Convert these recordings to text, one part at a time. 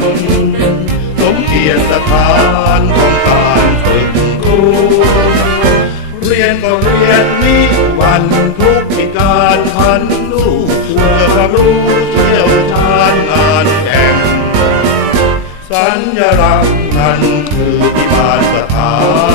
นสมเกียรติสถานของการฝึกครูเรียนก็เรียนวิวันทุกที่การพันลูกเพื่อความรู้เชี่ยวชาญงานแข่งสัญลักษณ์นั้นคือที่มานสถาน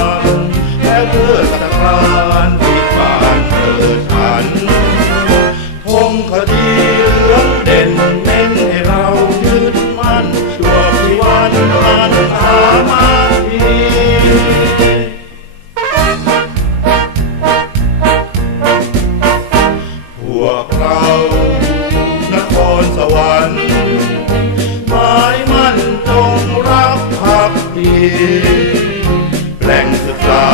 แหล่งศึกษา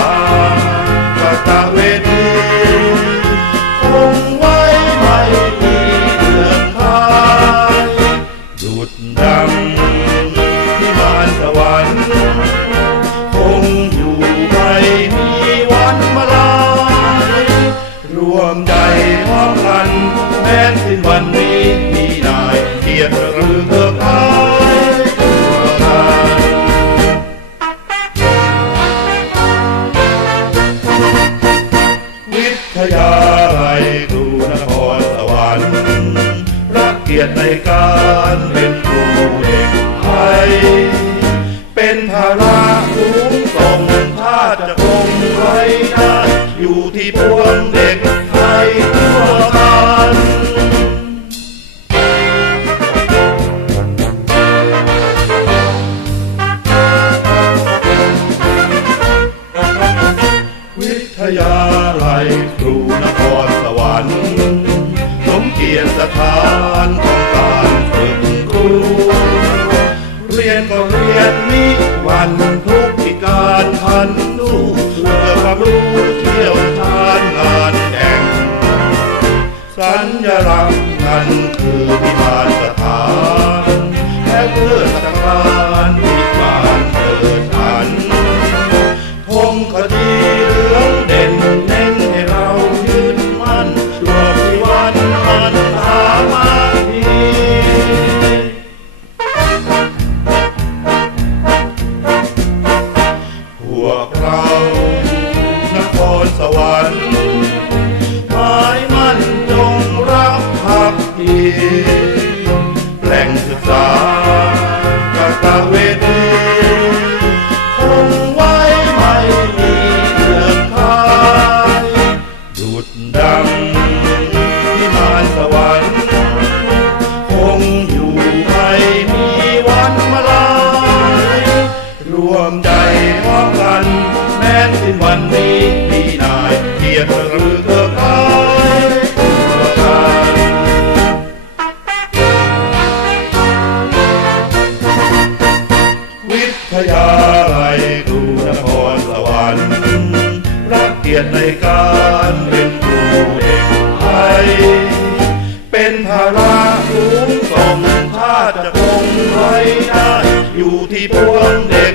กตะเวทีคงไว้ไม่มีเลือนคายดุดดังที่มานสวรรค์คงอยู่ไม่มีวันมาลายรวมใจพร้อมกันแม้สิ้นวันนี้มีนายเกียรติ กเกียรติในการเป็นครูเด็กไทย เป็นภาระสูงส่งถ้าจะคงไว้ได้อยู่ที่พวงเด็ก สถานของการฝึกครู เรียนก็เรียนมิวันทุกพิการทันลูกเพื่อความรู้เที่ยวทานงานแข่งสัญลักษณ์ นครสวรรค์หมายมั่นจงรักภักดี กเกียรติในการเป็นครูเด็กไทย เป็นภาระสูงส่งถ้าจะคงไว้ได้ อยู่ที่พวงเด็ก